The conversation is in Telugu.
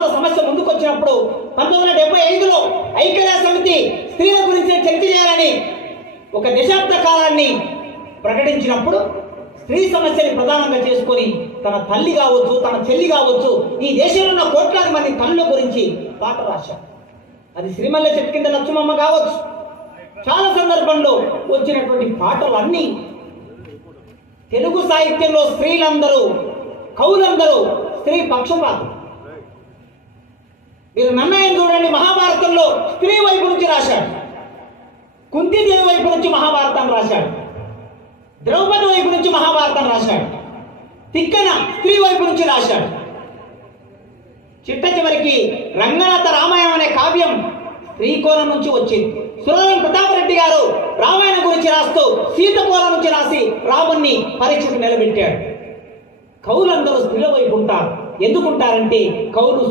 సమస్య ముందుకొచ్చినప్పుడు 1975లో ఐక్యరాజ్య సమితి స్త్రీల గురించి చర్చ చేయాలని ఒక దశాబ్ద కాలాన్ని ప్రకటించినప్పుడు స్త్రీ సమస్యని ప్రధానంగా చేసుకొని తన తల్లి కావచ్చు, తన చెల్లి కావచ్చు, ఈ దేశంలో ఉన్న కోట్లాది మంది తల్లుల గురించి పాట రాశారు. అది సిరిమల్లె చెట్టు కింద లక్ష్మమ్మ కావచ్చు. చాలా సందర్భంలో వచ్చినటువంటి పాటలన్నీ తెలుగు సాహిత్యంలో స్త్రీలందరూ, కవులందరూ స్త్రీ పక్షపాతం. మీరు నన్నయ్యను చూడండి, మహాభారతంలో స్త్రీ వైపు నుంచి రాశాడు. కుంతీదేవి వైపు నుంచి మహాభారతం రాశాడు. ద్రౌపది వైపు నుంచి మహాభారతం రాశాడు. తిక్కన స్త్రీ వైపు నుంచి రాశాడు. చిట్ట చివరికి రంగనాథ రామాయణం అనే కావ్యం స్త్రీ కోణం నుంచి వచ్చింది. సురవరం ప్రతాపరెడ్డి గారు రామాయణం గురించి రాస్తూ సీత కోణం నుంచి రాసి రాముణ్ణి పరీక్షకు నిలబెట్టాడు. కవులందరూ స్త్రీల వైపు ఉంటారు. ఎందుకుంటారంటే కవులు